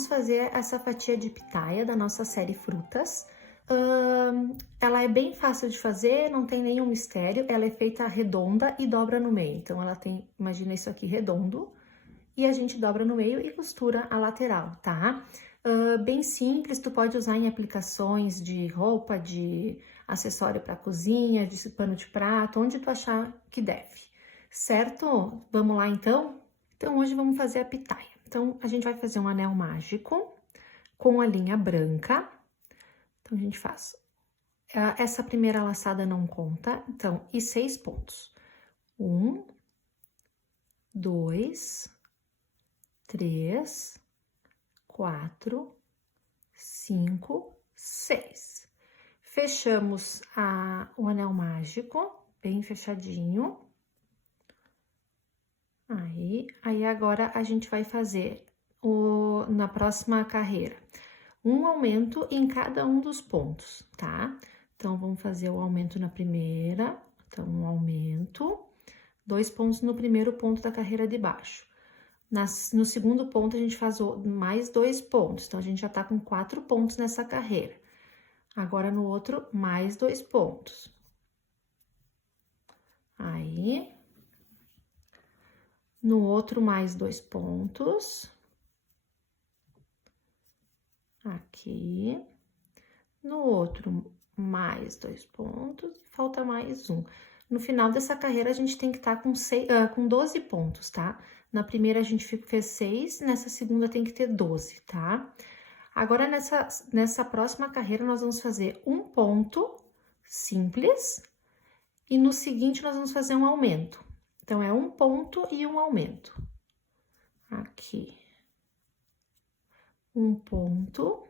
vamos fazer essa fatia de pitaia da nossa série Frutas. Ela é bem fácil de fazer, não tem nenhum mistério, ela é feita redonda e dobra no meio. Então, ela tem, imagina isso aqui redondo, e a gente dobra no meio e costura a lateral, tá? Bem simples, tu pode usar em aplicações de roupa, de acessório para cozinha, de pano de prato, onde tu achar que deve, certo? Vamos lá então? Então, hoje vamos fazer a pitaia. Então, a gente vai fazer um anel mágico com a linha branca. Então, a gente faz. Essa primeira laçada não conta, então, e 6 pontos. 1, 2, 3, 4, 5, 6. Fechamos o anel mágico, bem fechadinho. Aí agora a gente vai fazer na próxima carreira um aumento em cada um dos pontos, tá? Então, vamos fazer o aumento na primeira, então, um aumento, 2 pontos no primeiro ponto da carreira de baixo. No segundo ponto, a gente faz mais 2 pontos, então, a gente já tá com 4 pontos nessa carreira. Agora, no outro, mais 2 pontos. Aí, no outro, mais 2 pontos. Aqui. No outro, mais 2 pontos, falta mais um. No final dessa carreira, a gente tem que estar com 12 pontos, tá? Na primeira, a gente fez 6, nessa segunda tem que ter 12, tá? Agora, nessa próxima carreira, nós vamos fazer um ponto simples e no seguinte, nós vamos fazer um aumento. Então, é um ponto e um aumento. Aqui. Um ponto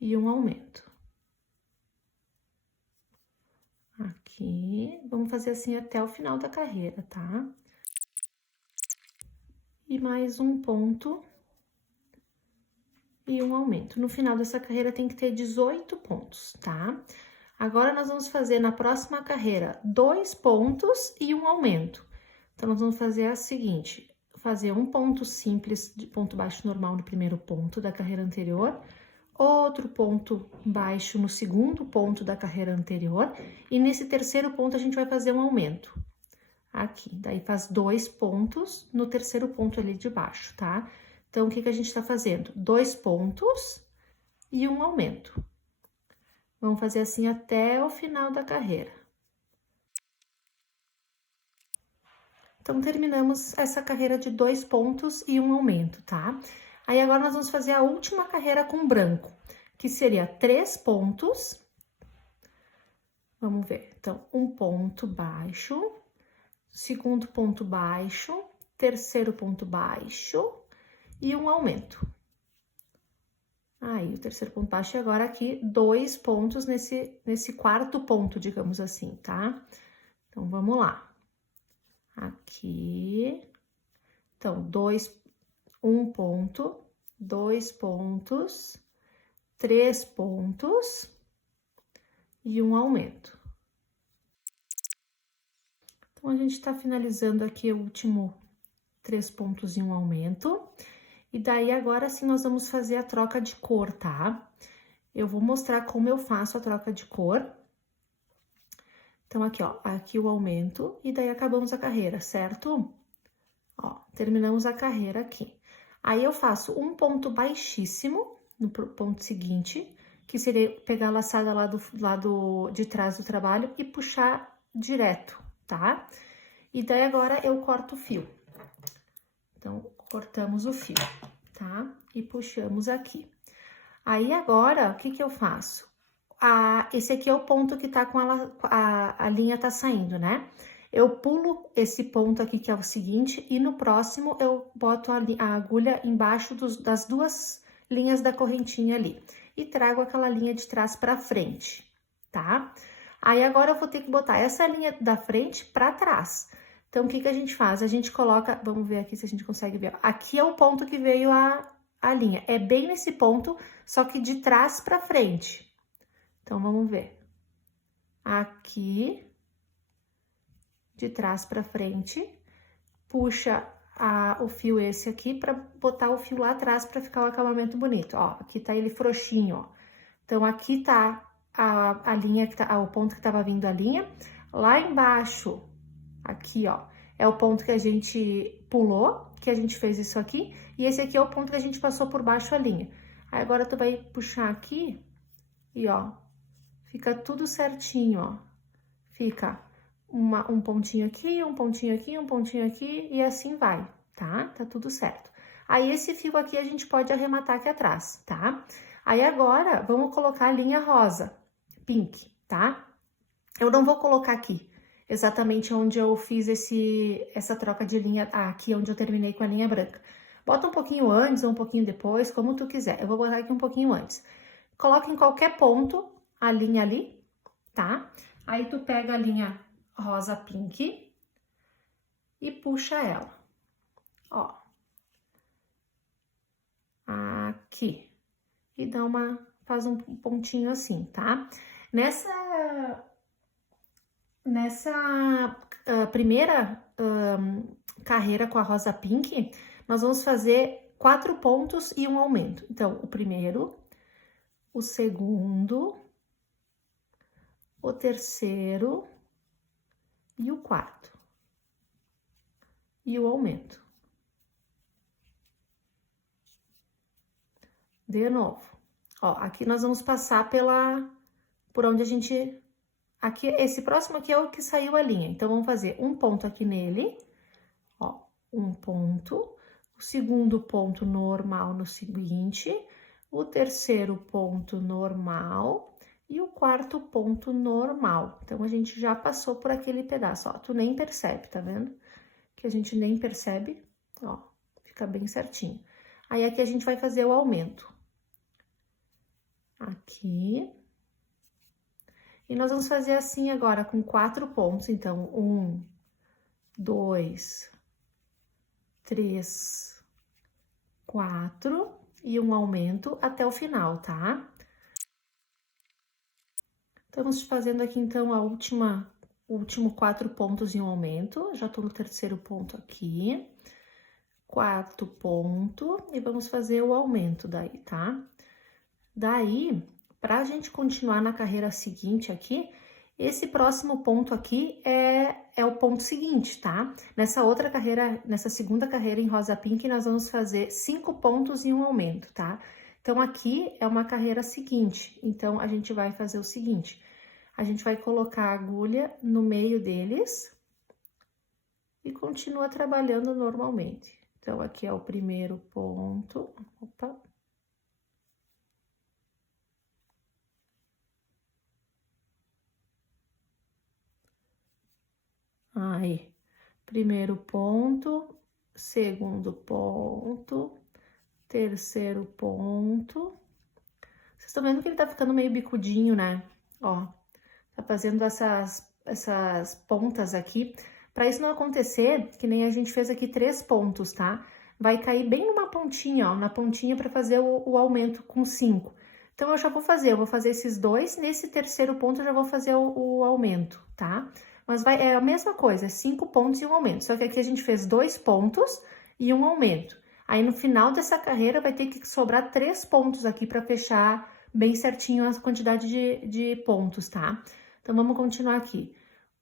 e um aumento. Aqui, vamos fazer assim até o final da carreira, tá? E mais um ponto e um aumento. No final dessa carreira tem que ter 18 pontos, tá? Agora, nós vamos fazer na próxima carreira 2 pontos e um aumento. Então, nós vamos fazer a seguinte, fazer um ponto simples de ponto baixo normal no primeiro ponto da carreira anterior, outro ponto baixo no segundo ponto da carreira anterior, e nesse terceiro ponto a gente vai fazer um aumento. Aqui, daí faz 2 pontos no terceiro ponto ali de baixo, tá? Então, o que que a gente tá fazendo? 2 pontos e um aumento. Vamos fazer assim até o final da carreira. Então, terminamos essa carreira de 2 pontos e um aumento, tá? Aí, agora, nós vamos fazer a última carreira com branco, que seria 3 pontos. Vamos ver. Então, um ponto baixo, segundo ponto baixo, terceiro ponto baixo e um aumento. Aí, o terceiro ponto baixo e agora aqui 2 pontos nesse quarto ponto, digamos assim, tá? Então, vamos lá. Aqui, então, 1 ponto, 2 pontos, 3 pontos e um aumento. Então, a gente tá finalizando aqui o último 3 pontos e um aumento. E daí, agora sim, nós vamos fazer a troca de cor, tá? Eu vou mostrar como eu faço a troca de cor. Então, aqui, ó, aqui o aumento, e daí acabamos a carreira, certo? Ó, terminamos a carreira aqui. Aí, eu faço um ponto baixíssimo no ponto seguinte, que seria pegar a laçada lá do lado de trás do trabalho e puxar direto, tá? E daí, agora, eu corto o fio. Então, cortamos o fio, tá? E puxamos aqui. Aí, agora, o que que eu faço? Esse aqui é o ponto que tá com a linha tá saindo, né? Eu pulo esse ponto aqui, que é o seguinte, e no próximo eu boto a agulha embaixo das 2 linhas da correntinha ali. E trago aquela linha de trás pra frente, tá? Aí, agora, eu vou ter que botar essa linha da frente pra trás. Então, o que que a gente faz? A gente coloca, vamos ver aqui se a gente consegue ver. Aqui é o ponto que veio a linha. É bem nesse ponto, só que de trás pra frente. Então, vamos ver. Aqui, de trás pra frente, puxa o fio esse aqui pra botar o fio lá atrás pra ficar o acabamento bonito, ó. Aqui tá ele frouxinho, ó. Então, aqui tá a linha, o ponto que tava vindo a linha. Lá embaixo, aqui, ó, é o ponto que a gente pulou, que a gente fez isso aqui. E esse aqui é o ponto que a gente passou por baixo a linha. Aí, agora, tu vai puxar aqui e, ó, fica tudo certinho, ó. Fica um pontinho aqui, um pontinho aqui, um pontinho aqui e assim vai, tá? Tá tudo certo. Aí, esse fio aqui a gente pode arrematar aqui atrás, tá? Aí, agora, vamos colocar a linha rosa, pink, tá? Eu não vou colocar aqui, exatamente onde eu fiz essa troca de linha, aqui onde eu terminei com a linha branca. Bota um pouquinho antes ou um pouquinho depois, como tu quiser. Eu vou botar aqui um pouquinho antes. Coloca em qualquer ponto a linha ali, tá? Aí, tu pega a linha rosa pink e puxa ela, ó. Aqui. E faz um pontinho assim, tá? Nessa primeira carreira com a rosa pink, nós vamos fazer 4 pontos e um aumento. Então, o primeiro, o segundo, o terceiro e o quarto. E o aumento. De novo. Ó, aqui nós vamos passar por onde a gente... Aqui, esse próximo aqui é o que saiu a linha. Então, vamos fazer um ponto aqui nele, ó, um ponto. O segundo ponto normal no seguinte, o terceiro ponto normal e o quarto ponto normal. Então, a gente já passou por aquele pedaço, ó, tu nem percebe, tá vendo? Que a gente nem percebe, ó, fica bem certinho. Aí, aqui a gente vai fazer o aumento. Aqui. E nós vamos fazer assim agora, com 4 pontos. Então, 1, 2, 3, 4 e um aumento até o final, tá? Estamos fazendo aqui, então, o último 4 pontos e um aumento. Já tô no terceiro ponto aqui. Quarto ponto e vamos fazer o aumento daí, tá? Daí, pra gente continuar na carreira seguinte aqui, esse próximo ponto aqui é o ponto seguinte, tá? Nessa outra carreira, nessa segunda carreira em rosa pink, nós vamos fazer 5 pontos e um aumento, tá? Então, aqui é uma carreira seguinte, então, a gente vai fazer o seguinte, a gente vai colocar a agulha no meio deles e continua trabalhando normalmente. Então, aqui é o primeiro ponto, opa. Aí, primeiro ponto, segundo ponto, terceiro ponto. Vocês estão vendo que ele tá ficando meio bicudinho, né? Ó, tá fazendo essas pontas aqui. Pra isso não acontecer, que nem a gente fez aqui 3 pontos, tá? Vai cair bem numa pontinha, ó, na pontinha pra fazer o aumento com 5. Então, eu vou fazer esses 2, nesse terceiro ponto eu já vou fazer o aumento, tá? Mas é a mesma coisa, 5 pontos e um aumento. Só que aqui a gente fez 2 pontos e um aumento. Aí, no final dessa carreira, vai ter que sobrar 3 pontos aqui para fechar bem certinho a quantidade de pontos, tá? Então, vamos continuar aqui.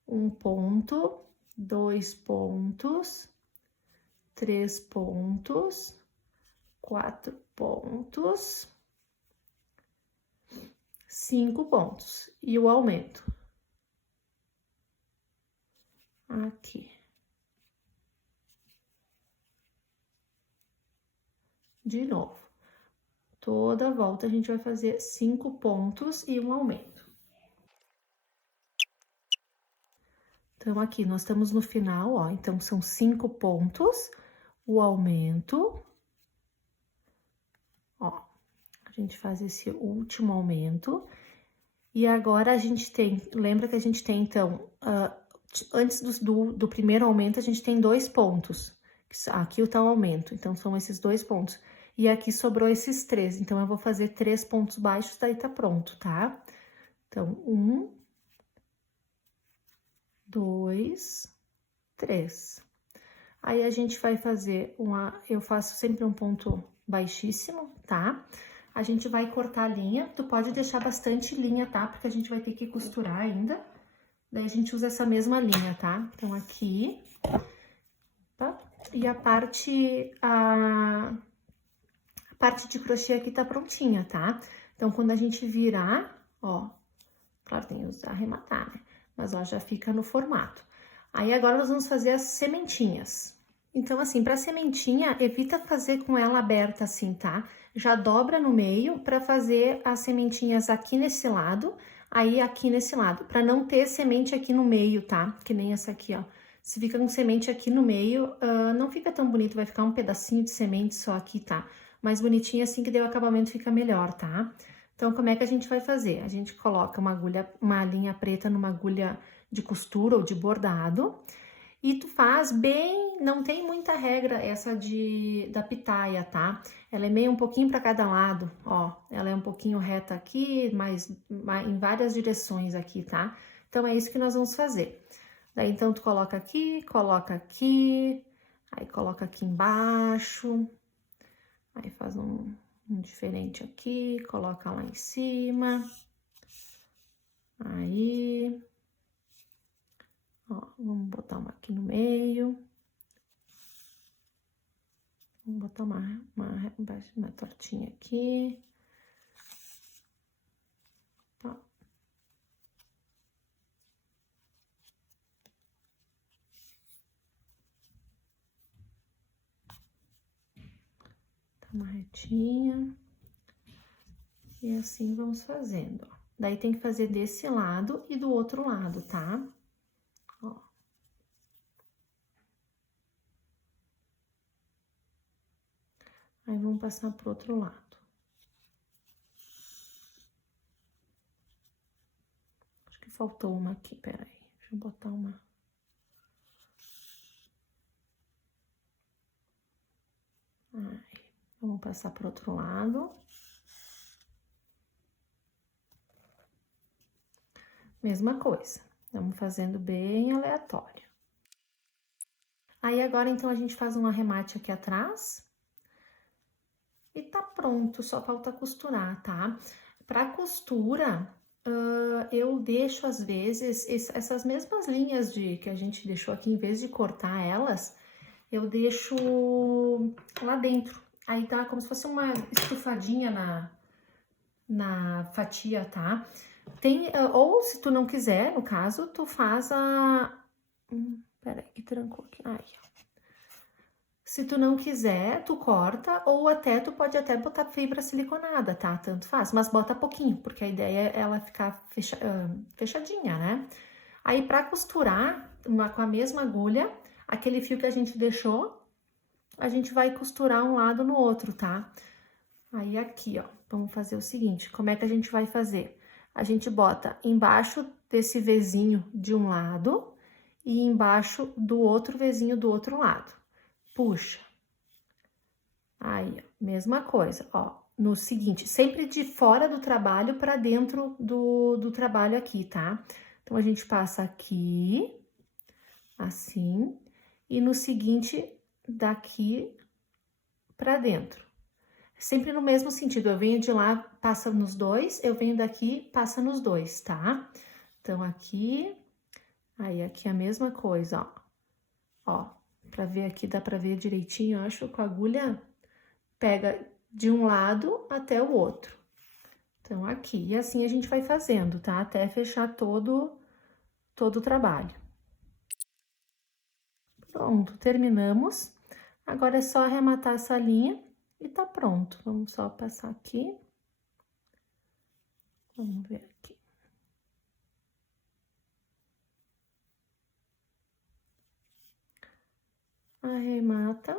1 ponto, 2 pontos, 3 pontos, 4 pontos, 5 pontos. E o aumento. Aqui. De novo. Toda volta a gente vai fazer 5 pontos e um aumento. Então, aqui nós estamos no final, ó. Então, são 5 pontos, o aumento. Ó, a gente faz esse último aumento. E agora a gente tem, lembra que a gente tem, então, antes do primeiro aumento, a gente tem 2 pontos. Aqui tá o aumento, então são esses 2 pontos. E aqui sobrou esses 3, então eu vou fazer 3 pontos baixos, daí tá pronto, tá? Então, 1, 2, 3. Aí, a gente vai fazer eu faço sempre um ponto baixíssimo, tá? A gente vai cortar a linha, tu pode deixar bastante linha, tá? Porque a gente vai ter que costurar ainda. Daí, a gente usa essa mesma linha, tá? Então, aqui, tá? E a parte de crochê aqui tá prontinha, tá? Então, quando a gente virar, ó, claro, tem que arrematar, né? Mas, ó, já fica no formato. Aí, agora, nós vamos fazer as sementinhas. Então, assim, pra sementinha, evita fazer com ela aberta assim, tá? Já dobra no meio pra fazer as sementinhas aqui nesse lado, aí aqui nesse lado, pra não ter semente aqui no meio, tá? Que nem essa aqui, ó. Se fica com semente aqui no meio, não fica tão bonito, vai ficar um pedacinho de semente só aqui, tá? Mais bonitinho assim que daí o acabamento fica melhor, tá? Então, como é que a gente vai fazer? A gente coloca uma linha preta numa agulha de costura ou de bordado e tu faz bem, não tem muita regra essa da pitaia, tá? Ela é meio um pouquinho para cada lado, ó. Ela é um pouquinho reta aqui, mas em várias direções aqui, tá? Então, é isso que nós vamos fazer. Daí, então, tu coloca aqui, aí coloca aqui embaixo, aí faz um diferente aqui, coloca lá em cima, aí, ó, vamos botar uma aqui no meio, vamos botar uma tortinha aqui, tá. Tá uma retinha. E assim vamos fazendo, ó. Daí, tem que fazer desse lado e do outro lado, tá? Ó. Aí, vamos passar pro outro lado. Acho que faltou uma aqui, peraí. Deixa eu botar uma. Aí, vamos passar pro outro lado. Mesma coisa, vamos fazendo bem aleatório. Aí, agora, então, a gente faz um arremate aqui atrás. E tá pronto, só falta costurar, tá? Pra costura, eu deixo, às vezes, essas mesmas linhas que a gente deixou aqui, em vez de cortar elas, eu deixo lá dentro. Aí, tá como se fosse uma estufadinha na fatia, tá? Ou se tu não quiser, no caso, tu faz peraí, que trancou aqui. Ai, ó. Se tu não quiser, tu corta, ou tu pode até botar fibra siliconada, tá? Tanto faz, mas bota pouquinho, porque a ideia é ela ficar fechadinha, né? Aí, pra costurar, com a mesma agulha, aquele fio que a gente deixou, a gente vai costurar um lado no outro, tá? Aí, aqui, ó, vamos fazer o seguinte, como é que a gente vai fazer? A gente bota embaixo desse Vzinho de um lado e embaixo do outro Vzinho do outro lado. Puxa. Aí, ó, mesma coisa, ó, no seguinte, sempre de fora do trabalho para dentro do trabalho aqui, tá? Então, a gente passa aqui, assim, e no seguinte, daqui para dentro. Sempre no mesmo sentido, eu venho de lá, passa nos dois, eu venho daqui, passa nos dois, tá? Então, aqui, aí aqui a mesma coisa, ó, pra ver aqui, dá pra ver direitinho, eu acho, com a agulha, pega de um lado até o outro. Então, aqui, e assim a gente vai fazendo, tá? Até fechar todo o trabalho. Pronto, terminamos. Agora é só arrematar essa linha e tá pronto. Vamos só passar aqui. Vamos ver aqui. Arremata.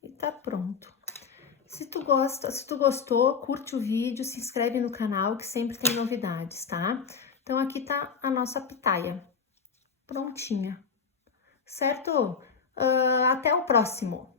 E tá pronto. Se tu gostou, curte o vídeo, se inscreve no canal que sempre tem novidades, tá? Então, aqui tá a nossa pitaia. Prontinha. Certo? Até o próximo.